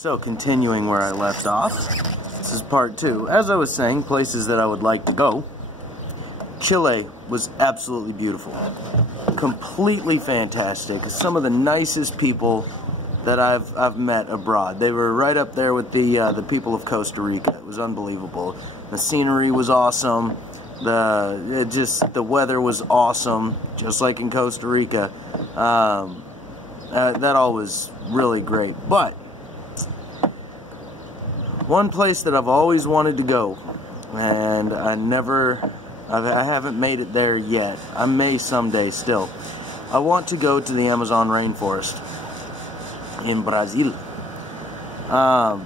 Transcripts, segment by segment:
So, continuing where I left off, this is part 2. As I was saying, places that I would like to go. Chile was absolutely beautiful. Completely fantastic. Some of the nicest people that I've met abroad. They were right up there with the people of Costa Rica. It was unbelievable. The scenery was awesome. The weather was awesome, just like in Costa Rica. That all was really great. But one place that I've always wanted to go, and I haven't made it there yet. I may someday still. I want to go to the Amazon rainforest in Brazil. I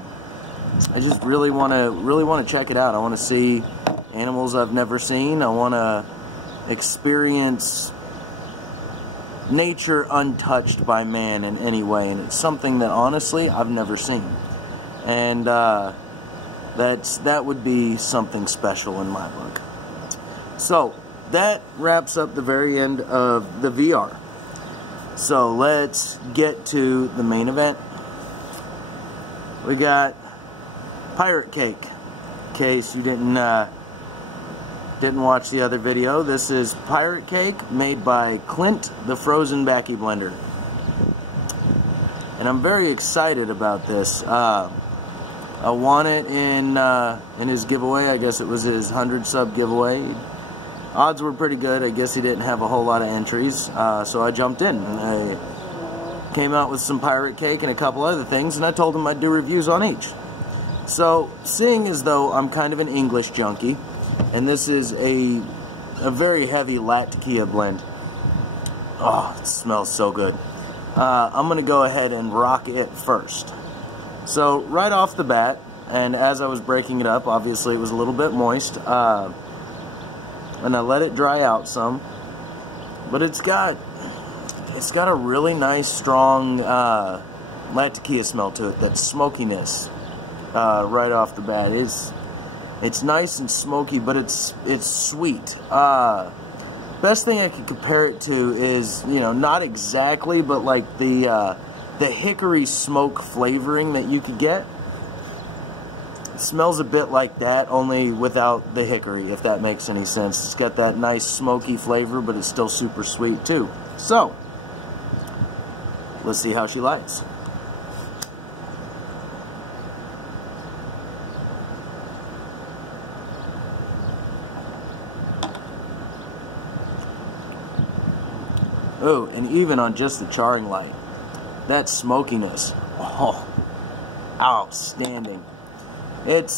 just really want to check it out. I want to see animals I've never seen. I want to experience nature untouched by man in any way, and it's something that honestly I've never seen. And that would be something special in my book. So that wraps up the very end of the VR. So let's get to the main event. We got pirate cake. In case you didn't watch the other video, this is pirate cake made by Klint, the frozen baccy blender. And I'm very excited about this. I won it in his giveaway. I guess it was his 100 sub giveaway. Odds were pretty good. I guess he didn't have a whole lot of entries, so I jumped in. And I came out with some pirate cake and a couple other things, and I told him I'd do reviews on each. So, seeing as though I'm kind of an English junkie, and this is a very heavy Latakia blend. Oh, it smells so good. I'm going to go ahead and rock it first. So, right off the bat, and as I was breaking it up, obviously it was a little bit moist, and I let it dry out some, but it's got a really nice, strong Latakia smell to it, that smokiness right off the bat. It's nice and smoky, but it's sweet. Best thing I could compare it to is, not exactly, but like the hickory smoke flavoring that you could get. It smells a bit like that, only without the hickory, if that makes any sense. It's got that nice smoky flavor, but it's still super sweet too. So, let's see how she likes. Oh, and even on just the charring light, that smokiness, oh, outstanding. It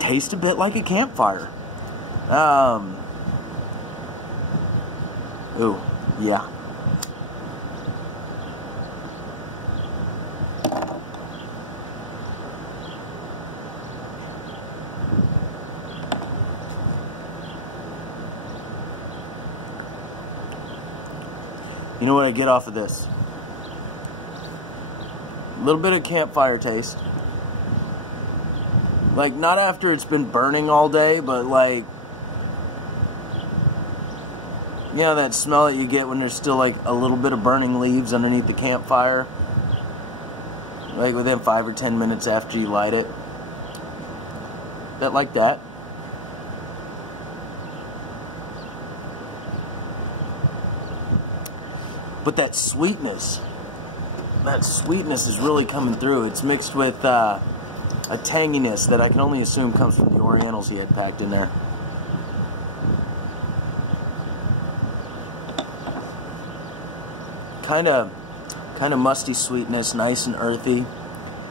tastes a bit like a campfire. Ooh, yeah. You know what I get off of this? A little bit of campfire taste. Like, not after it's been burning all day, but like, that smell that you get when there's still like a little bit of burning leaves underneath the campfire. Like within 5 or 10 minutes after you light it. Like that. But that sweetness is really coming through. It's mixed with a tanginess that I can only assume comes from the Orientals he had packed in there. Kind of musty sweetness, nice and earthy.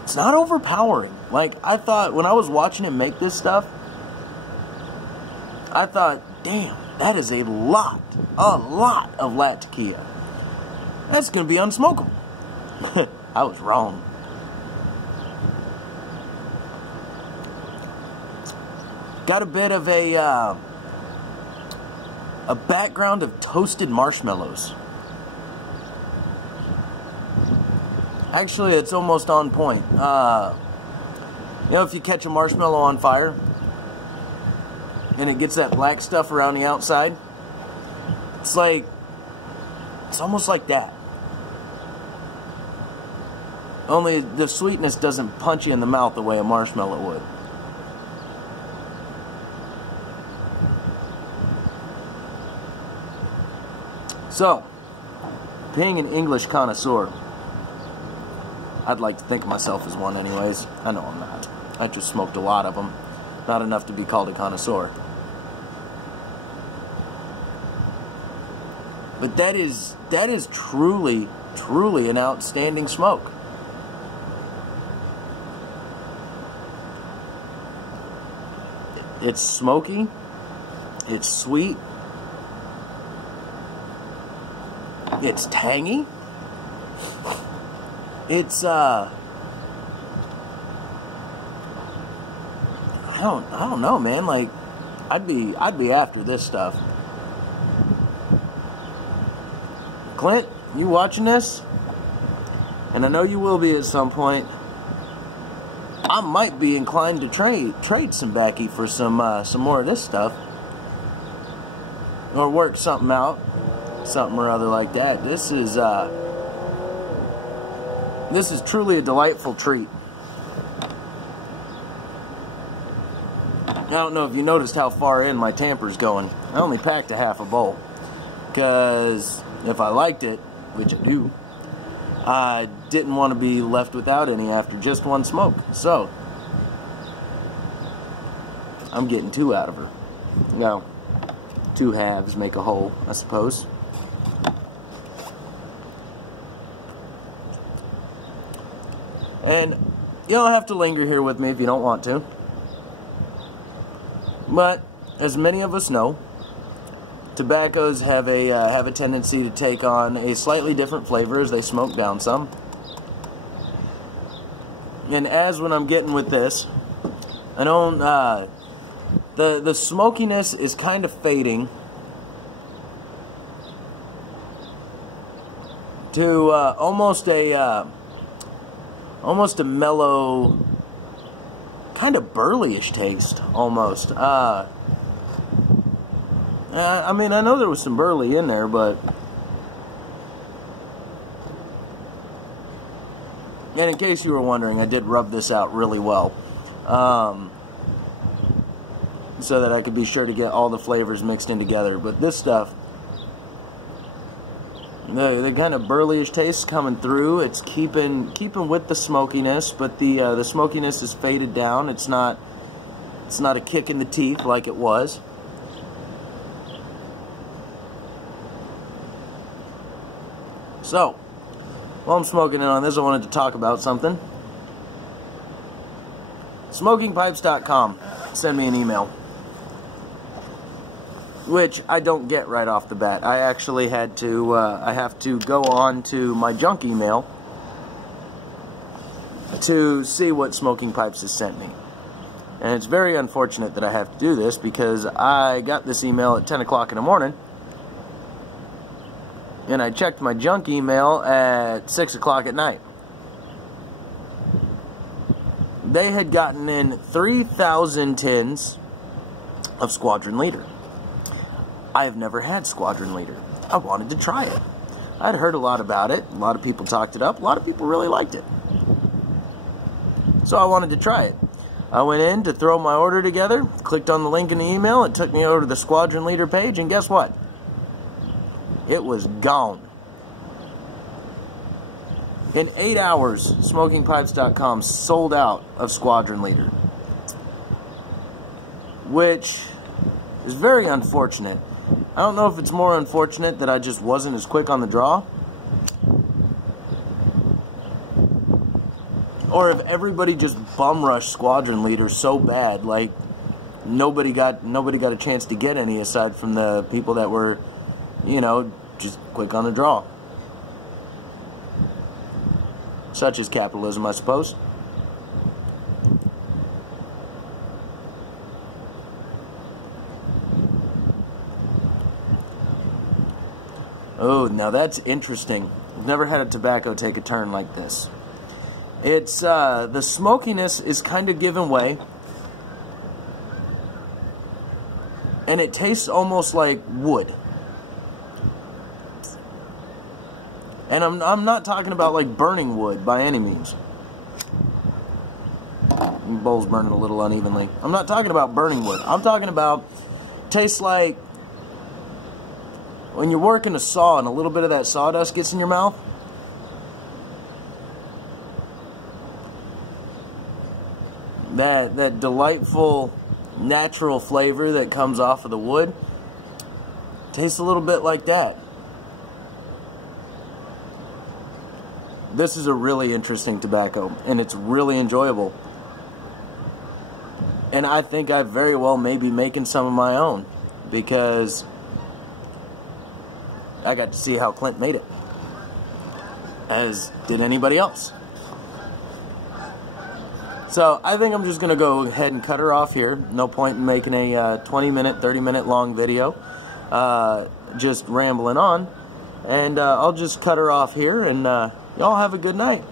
It's not overpowering. Like, I thought, when I was watching him make this stuff, I thought, damn, that is a lot of Latakia. That's going to be unsmokable. I was wrong. Got a bit of a background of toasted marshmallows. Actually, it's almost on point. If you catch a marshmallow on fire and it gets that black stuff around the outside, it's almost like that. Only the sweetness doesn't punch you in the mouth the way a marshmallow would. So, being an English connoisseur, I'd like to think of myself as one anyways. I know I'm not. I just smoked a lot of them. Not enough to be called a connoisseur. But that is truly, truly an outstanding smoke. It's smoky. It's sweet. It's tangy. It's I don't know, man. Like, I'd be after this stuff. Clint, you watching this? And I know you will be at some point. I might be inclined to trade some baccy for some more of this stuff, or work something out, something or other like that. This is truly a delightful treat. I don't know if you noticed how far in my tamper's going. I only packed a half a bowl, because if I liked it, which I do, I didn't want to be left without any after just one smoke. So, I'm getting two out of her. You know, two halves make a whole, I suppose. And you don't have to linger here with me if you don't want to. But, as many of us know, tobaccos have a tendency to take on a slightly different flavor as they smoke down some. And as when I'm getting with this, I don't, the smokiness is kind of fading to almost a mellow, kind of burley-ish taste, almost. I mean, I know there was some burley in there, but... And in case you were wondering, I did rub this out really well. So that I could be sure to get all the flavors mixed in together. But this stuff, the kind of burley-ish taste coming through, it's keeping with the smokiness, but the smokiness is faded down. It's not a kick in the teeth like it was. So, while I'm smoking in on this, I wanted to talk about something. SmokingPipes.com. Send me an email. Which I don't get right off the bat. I actually had to, I have to go on to my junk email to see what Smoking Pipes has sent me. And it's very unfortunate that I have to do this, because I got this email at 10 o'clock in the morning. And I checked my junk email at 6 o'clock at night. They had gotten in 3,000 tins of Squadron Leader. I have never had Squadron Leader. I wanted to try it. I'd heard a lot about it. A lot of people talked it up. A lot of people really liked it. So I wanted to try it. I went in to throw my order together, clicked on the link in the email, it took me over to the Squadron Leader page, and guess what? It was gone. In 8 hours, SmokingPipes.com sold out of Squadron Leader. Which is very unfortunate. I don't know if it's more unfortunate that I just wasn't as quick on the draw, or if everybody just bum rushed Squadron Leader so bad, like nobody got a chance to get any aside from the people that were, you know, just quick on the draw. Such is capitalism, I suppose. Oh, now that's interesting. I've never had a tobacco take a turn like this. It's, the smokiness is kind of giving way. And it tastes almost like wood. And I'm not talking about like burning wood by any means. The bowl's burning a little unevenly. I'm not talking about burning wood. I'm talking about tastes like when you're working a saw and a little bit of that sawdust gets in your mouth. That delightful natural flavor that comes off of the wood tastes a little bit like that. This is a really interesting tobacco, and it's really enjoyable. And I think I very well may be making some of my own, because I got to see how Clint made it, as did anybody else. So I think I'm just going to go ahead and cut her off here. No point in making a 20-minute, 30-minute long video, just rambling on. And I'll just cut her off here, and y'all have a good night.